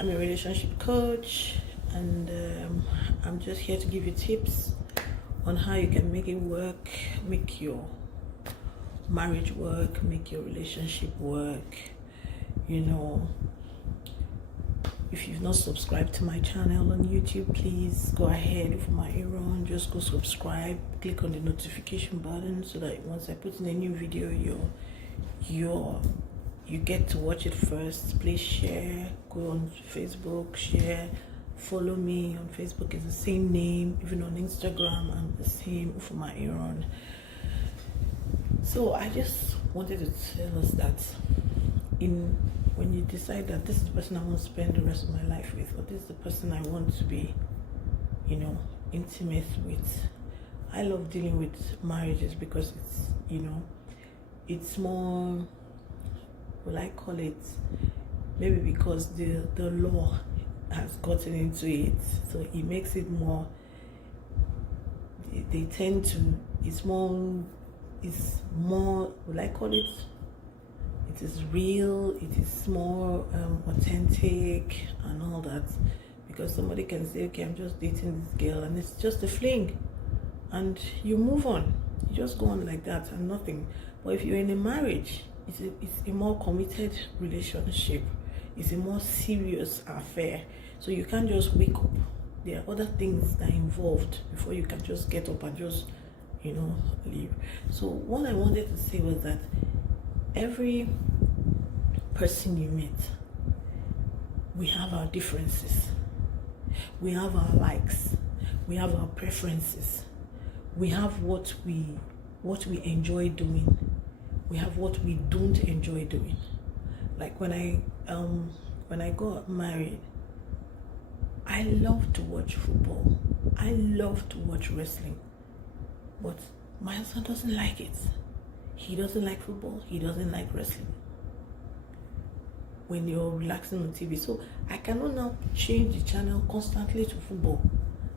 I'm a relationship coach, and I'm just here to give you tips on how you can make it work, make your marriage work, make your relationship work. You know, if you've not subscribed to my channel on YouTube, please go ahead for my errand. Just go subscribe, click on the notification button so that once I put in a new video, you get to watch it first. Please share, go on Facebook, share, follow me on Facebook. It's the same name. Even on Instagram, I'm the same for my errand. So I just wanted to tell us that when you decide that this is the person I want to spend the rest of my life with, or this is the person I want to be, intimate with. I love dealing with marriages because it's more, I call it, maybe because the law has gotten into it, so it makes it more, they tend to, it's more, I call it, it is real, it is more authentic and all that, because somebody can say, okay, I'm just dating this girl and it's just a fling, and you move on, you just go on like that and nothing. But if you're in a marriage, it's a more committed relationship, it's a more serious affair, so you can't just wake up. There are other things that are involved before you can just get up and just leave. So what I wanted to say was that every person you meet, we have our differences, we have our likes, we have our preferences, we have what we enjoy doing, we have what we don't enjoy doing. Like when I got married, I love to watch football, I love to watch wrestling, but my husband doesn't like it. He doesn't like football, he doesn't like wrestling when you're relaxing on TV. So I cannot now change the channel constantly to football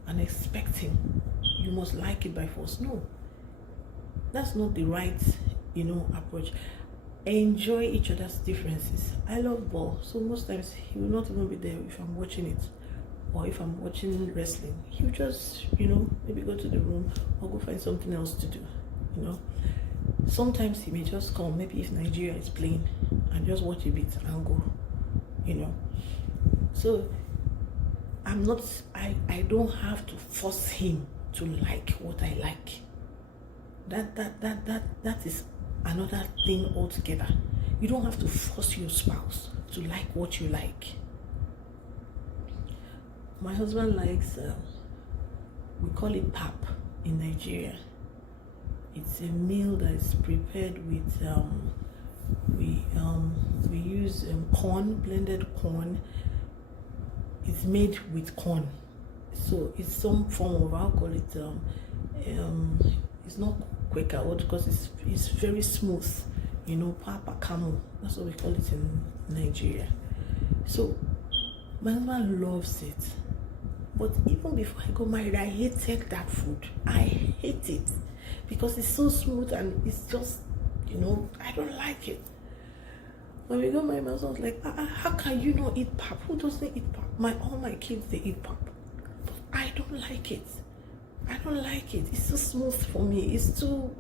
and expect him, you must like it by force. No, that's not the right approach. Enjoy each other's differences. I love ball, so most times he will not even be there if I'm watching it, or if I'm watching wrestling, he'll just maybe go to the room or go find something else to do. Sometimes he may just come, maybe if Nigeria is playing, and just watch a bit and go, So I don't have to force him to like what I like. That is another thing altogether. You don't have to force your spouse to like what you like. My husband likes, we call it pap in Nigeria. It's a meal that is prepared with, we use corn, blended corn. It's made with corn. So it's some form of, I'll call it, it's not Quaker oat because it's very smooth, papa camel. That's what we call it in Nigeria. So my husband loves it. But even before I got married, I hated that food. I hate it because it's so smooth and it's just, I don't like it. When we got married, my husband was like, how can you not eat pap? Who doesn't eat pap? All my kids, they eat pap. But I don't like it. I don't like it. It's too smooth for me. It's too,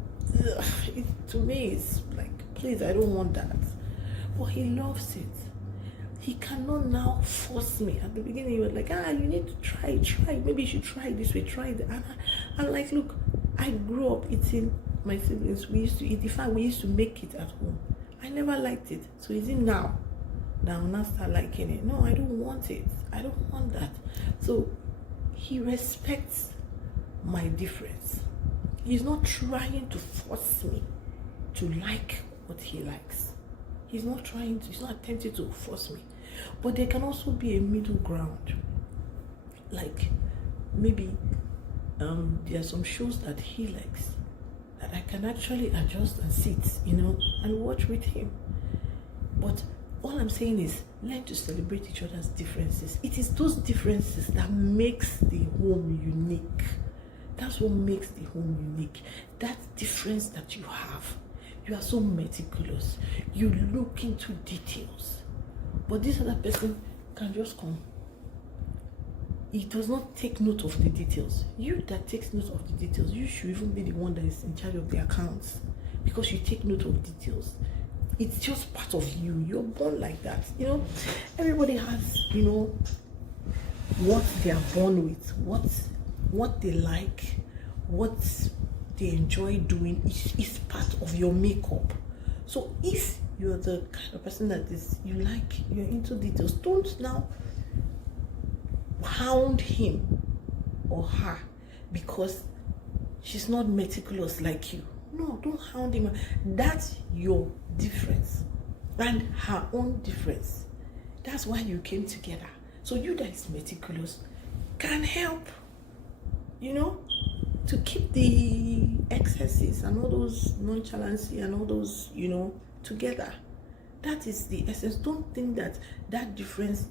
to me, it's like, please, I don't want that. But he loves it. He cannot now force me. At the beginning, he was like, you need to try. Maybe you should try this way, try that. And I'm like, look, I grew up eating, my siblings, we used to eat. In fact, we used to make it at home. I never liked it. So is it now that I'll not start liking it? No, I don't want it. I don't want that. So he respects my difference. He's not trying to force me to like what he likes. He's not attempting to force me. But there can also be a middle ground. Like maybe there are some shows that he likes that I can actually adjust and sit, and watch with him. But all I'm saying is learn to celebrate each other's differences. It is those differences that makes the home unique. That's what makes the home unique. That difference that you have. You are so meticulous. You look into details. But this other person can just come. It does not take note of the details. You that takes note of the details, you should even be the one that is in charge of the accounts, because you take note of details. It's just part of you. You're born like that. Everybody has, what they are born with, what they like, what they enjoy doing is part of your makeup. So if you're the kind of person that you're into details, don't now hound him or her because she's not meticulous like you. No, don't hound him. That's your difference and her own difference. That's why you came together. So you that is meticulous can help, to keep the excesses and all those nonchalancy and all those, together. That is the essence. Don't think that difference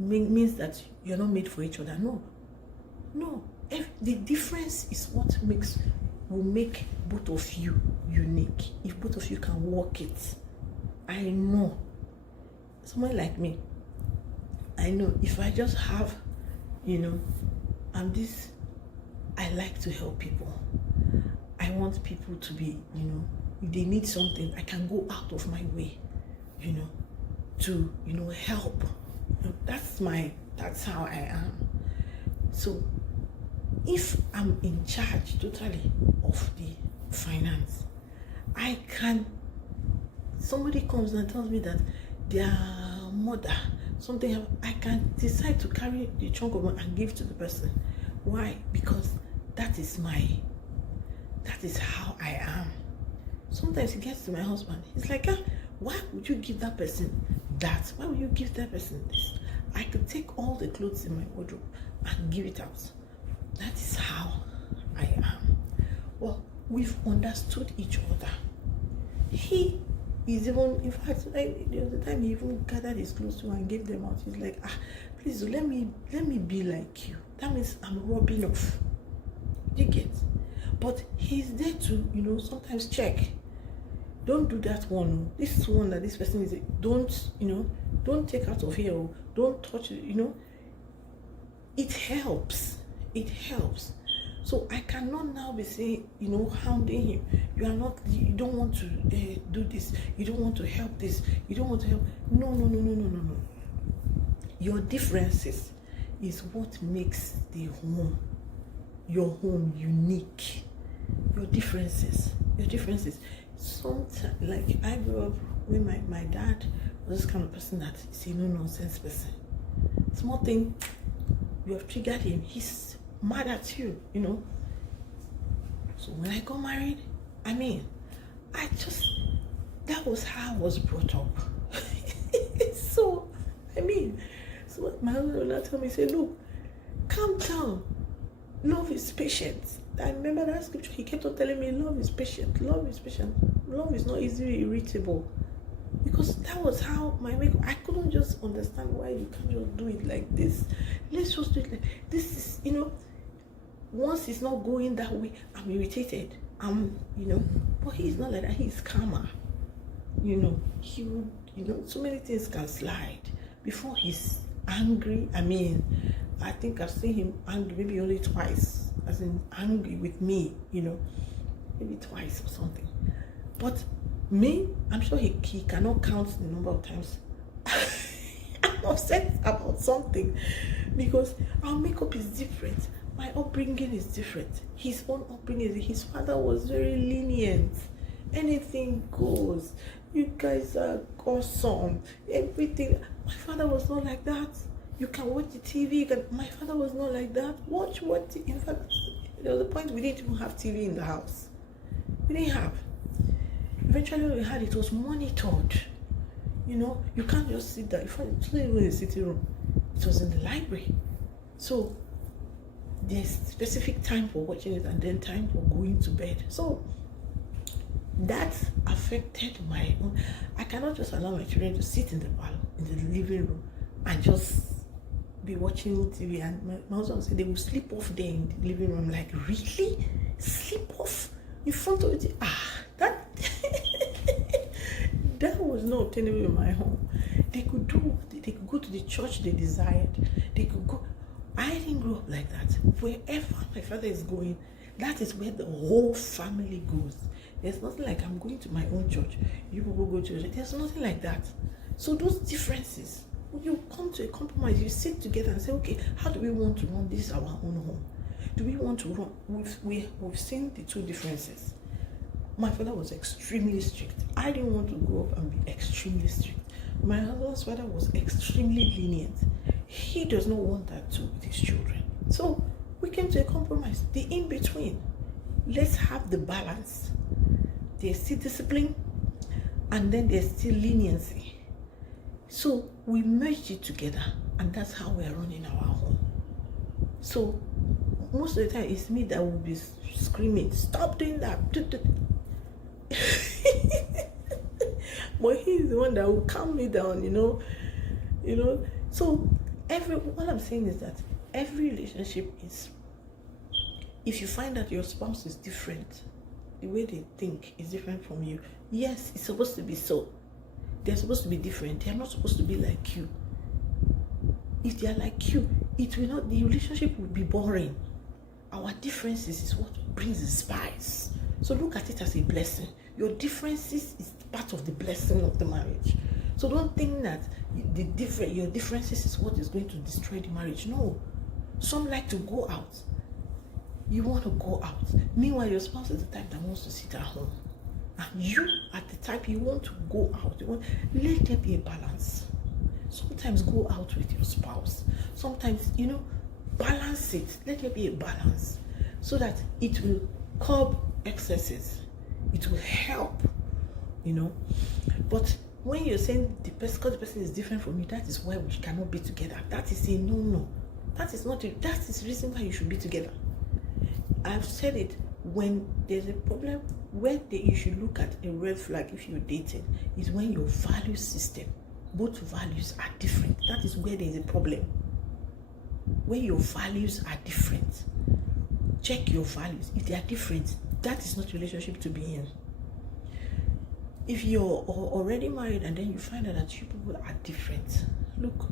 means that you're not made for each other. No. The difference is what will make both of you unique. If both of you can work it. I know someone like me, I know if I just have, I like to help people. I want people to be, if they need something, I can go out of my way, to, help. That's how I am. So if I'm in charge totally of the finance, somebody comes and tells me that their mother, something, I can decide to carry the chunk of money and give to the person. Why? Because that is how I am. Sometimes it gets to my husband. He's like, why would you give that person that? Why would you give that person this? I could take all the clothes in my wardrobe and give it out. That is how I am. Well, we've understood each other. He is even, in fact, the other time he even gathered his clothes to and gave them out. He's like, please let me be like you. That means I'm rubbing off. You get? But he's there to, sometimes check. Don't do that one. This one that this person is, don't take out of here, or don't touch it, It helps. It helps. So I cannot now be saying, hounding him. You don't want to do this. You don't want to help this. You don't want to help. No. Your differences is what makes your home unique. Your differences. Sometimes, like I grew up with my dad was this kind of person that is a no-nonsense person. Small thing, you have triggered him, he's mad at you, So when I got married, that was how I was brought up. So my husband will not tell me, say, look, calm down. Love is patient. I remember that scripture. He kept on telling me, love is patient. Love is patient. Love is not easily irritable. Because that was how I couldn't just understand why you can't just do it like this. Let's just do it like this. Is, once it's not going that way, I'm irritated. But he's not like that. He's calmer. He would, so many things can slide before he's angry. I think I've seen him angry maybe only twice, as in angry with me, maybe twice or something. But me, I'm sure he cannot count the number of times I'm upset about something, because our makeup is different. My upbringing is different. His own upbringing, his father was very lenient. Anything goes. You guys are awesome. Everything. My father was not like that. You can watch the TV. My father was not like that. Watch what. In fact, there was a point we didn't even have TV in the house. We didn't have. Eventually, when we had it, was monitored. You can't just sit there. It wasn't even in the sitting room. It was in the library. So there's specific time for watching it and then time for going to bed. So that affected my own. I cannot just allow my children to sit in the parlor, in the living room, and just be watching TV. And my husband said they will sleep off there in the living room. Like, really? Sleep off in front of it? That that was not obtainable in my home. They could do, they could go to the church they desired. They could go. I didn't grow up like that. Wherever my father is going, that is where the whole family goes. There's nothing like I'm going to my own church. You people go to church. There's nothing like that. So those differences, you come to a compromise. You sit together and say, okay, how do we want to run this our own home? Do we want to run? We've seen the two differences. My father was extremely strict. I didn't want to grow up and be extremely strict. My husband's father was extremely lenient. He does not want that too with his children. So we came to a compromise. The in-between. Let's have the balance. There's still discipline, and then there's still leniency. So we merged it together, and that's how we're running our home. So most of the time, it's me that will be screaming, "Stop doing that!" But he's the one that will calm me down, you know. So what I'm saying is that every relationship is, if you find that your spouse is different, the way they think is different from you, yes, it's supposed to be so. They're supposed to be different. They're not supposed to be like you. If they are like you, the relationship will be boring. Our differences is what brings the spice. So look at it as a blessing. Your differences is part of the blessing of the marriage. So don't think that your differences is what is going to destroy the marriage. No. Some like to go out. You want to go out. Meanwhile, your spouse is the type that wants to sit at home. And you are the type you want to go out. Let there be a balance. Sometimes go out with your spouse. Sometimes, balance it. Let there be a balance. So that it will curb excesses. It will help, But when you're saying because the person is different from you, that is why we cannot be together. That is a no. That is not it. That is the reason why you should be together. I've said it, when there's a problem, where you should look at a red flag if you're dating, is when your value system, both values are different. That is where there's a problem. Where your values are different. Check your values. If they are different, that is not a relationship to be in. If you're already married and then you find out that you people are different, look,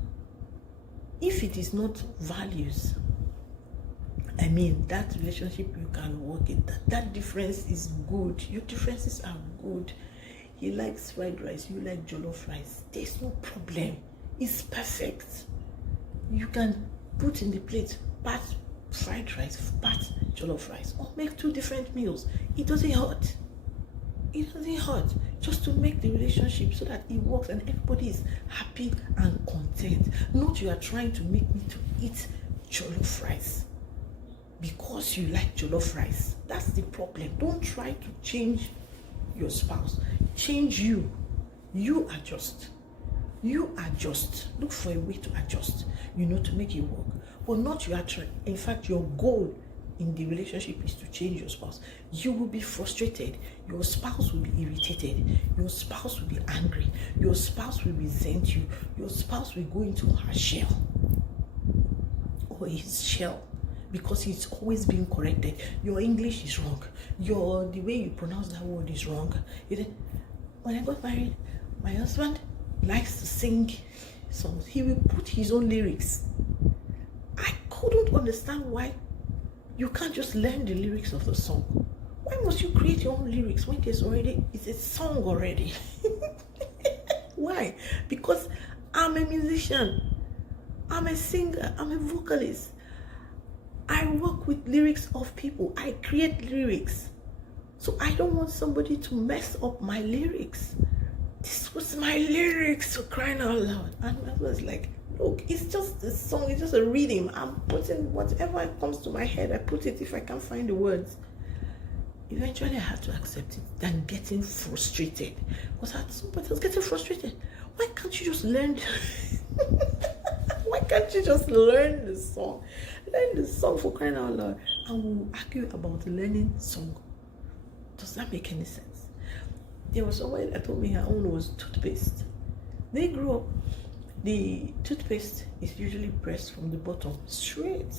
if it is not values, that relationship, you can work it. That difference is good. Your differences are good. He likes fried rice, you like jollof rice. There's no problem. It's perfect. You can put in the plate part fried rice, part jollof rice, or make two different meals. It doesn't hurt. Just to make the relationship so that it works and everybody is happy and content. Not you are trying to make me to eat jollof rice because you like jollof rice. That's the problem. Don't try to change your spouse. Change you. You adjust. Look for a way to adjust, to make it work. But not you are trying. In fact, your goal in the relationship is to change your spouse. You will be frustrated. Your spouse will be irritated. Your spouse will be angry. Your spouse will resent you. Your spouse will go into her shell or his shell because he's always being corrected. Your English is wrong. The way you pronounce that word is wrong. When I got married, my husband likes to sing songs. He will put his own lyrics. I couldn't understand why you can't just learn the lyrics of the song. Why must you create your own lyrics when it's a song already? Why? Because I'm a musician. I'm a singer. I'm a vocalist. I work with lyrics of people. I create lyrics. So I don't want somebody to mess up my lyrics. This was my lyrics, so crying out loud. And I was like, look, it's just a song, it's just a rhythm. I'm putting whatever comes to my head, I put it if I can't find the words. Eventually I had to accept it than getting frustrated. Because at some point I was getting frustrated. Why can't you just learn? Why can't you just learn the song? Learn the song, for crying out loud. And we'll argue about learning song. Does that make any sense? There was someone that told me her own was toothpaste. They grew up, the toothpaste is usually pressed from the bottom straight.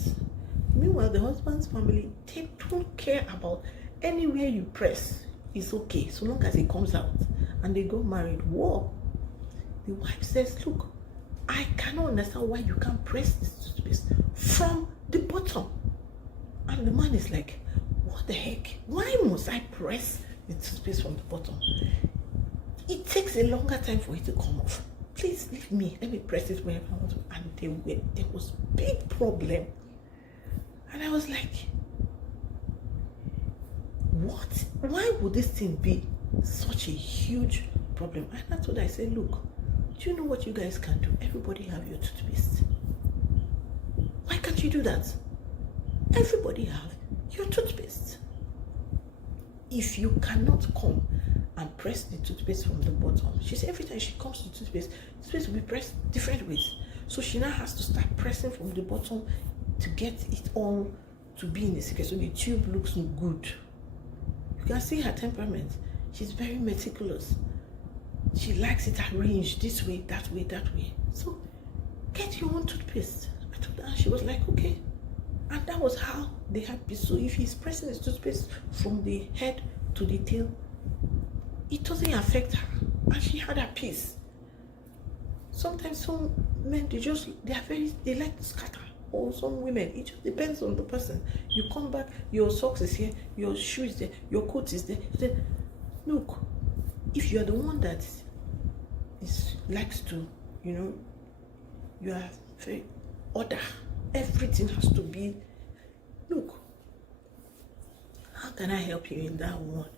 Meanwhile, the husband's family, they don't care about anywhere you press. It's okay, so long as it comes out. And they got married. Whoa! The wife says, look, I cannot understand why you can't press this toothpaste from the bottom. And the man is like, what the heck? Why must I press the toothpaste from the bottom? It takes a longer time for it to come off. Please leave me. Let me press it wherever I want to. And there was big problem. And I was like, what? Why would this thing be such a huge problem? And that's what I said, look, do you know what you guys can do? Everybody have your toothpaste. Why can't you do that? Everybody have your toothpaste. If you cannot come and press the toothpaste from the bottom, she said every time she comes to toothpaste will be pressed different ways. So she now has to start pressing from the bottom to get it all to be in a sequence. So the tube looks good. You can see her temperament. She's very meticulous. She likes it arranged this way, that way, that way. So get your own toothpaste. I told her, and she was like, okay. And that was how they had peace. So if he's pressing his toothpaste from the head to the tail, it doesn't affect her. And she had her peace. Sometimes some men, they like to scatter. Or some women, it just depends on the person. You come back, your socks is here, your shoe is there, your coat is there. Look, if you are the one that likes to, you are very order. Everything has to be, look, how can I help you in that one?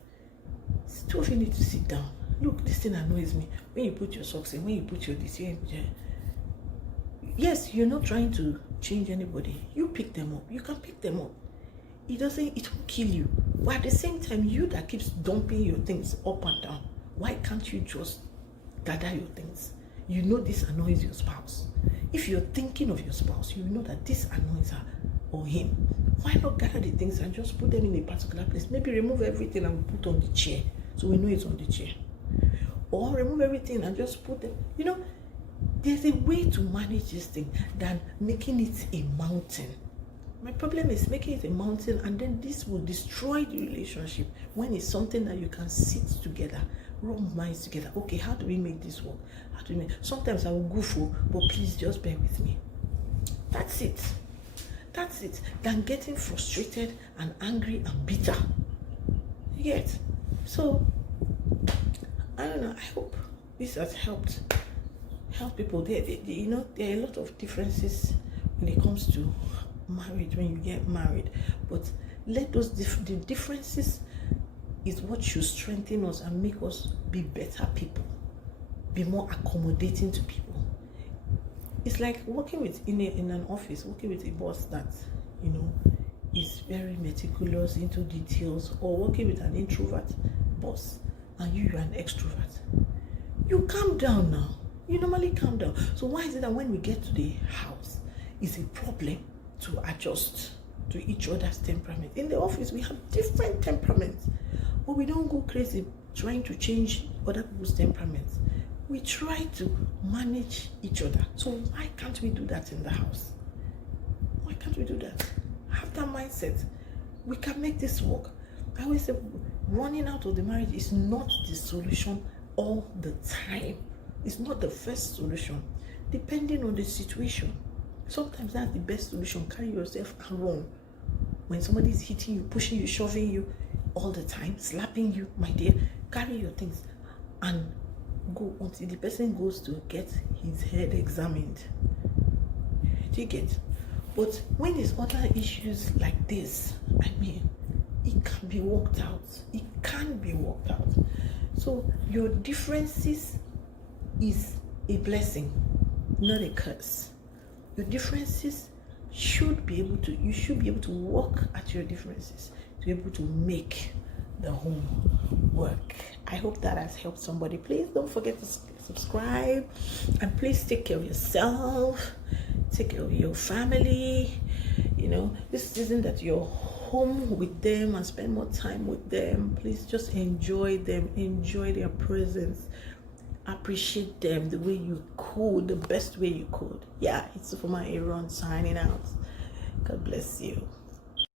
It's two of you need to sit down. Look, this thing annoys me. When you put your socks in, when you put your this, yes, you're not trying to change anybody. You pick them up. You can pick them up. It won't kill you. But at the same time, you that keeps dumping your things up and down, why can't you just gather your things? You know this annoys your spouse. If you're thinking of your spouse, you know that this annoys her or him. Why not gather the things and just put them in a particular place? Maybe remove everything and put on the chair so we know it's on the chair. Or remove everything and just put them, there's a way to manage this thing than making it a mountain. My problem is making it a mountain, and then this will destroy the relationship when it's something that you can sit together, rub minds together. Okay, how do we make this work? Sometimes I will go for, but please just bear with me. That's it. Than getting frustrated and angry and bitter. You get? So, I don't know. I hope this has helped people. There are a lot of differences when it comes to marriage when you get married, but let the differences is what should strengthen us and make us be better people, be more accommodating to people. It's like working in an office, working with a boss that is very meticulous into details, or working with an introvert boss and you're an extrovert. You calm down now. You normally calm down. So why is it that when we get to the house, it's a problem to adjust to each other's temperament? In the office, we have different temperaments, but we don't go crazy trying to change other people's temperaments. We try to manage each other. So why can't we do that in the house? Why can't we do that? Have that mindset. We can make this work. I always say running out of the marriage is not the solution all the time. It's not the first solution. Depending on the situation. Sometimes that's the best solution. Carry yourself and run. When somebody is hitting you, pushing you, shoving you all the time, slapping you, my dear, carry your things and go until the person goes to get his head examined. Do you get? But when there's other issues like this, it can be worked out. It can be worked out. So your differences is a blessing, not a curse. Your differences you should be able to work at your differences to be able to make the home work. I hope that has helped somebody. Please don't forget to subscribe, and please take care of yourself, take care of your family. This isn't that you're home with them and spend more time with them. Please just enjoy them, enjoy their presence, appreciate them the way you could, the best way you could. Yeah, it's for my Aaron signing out. God bless you.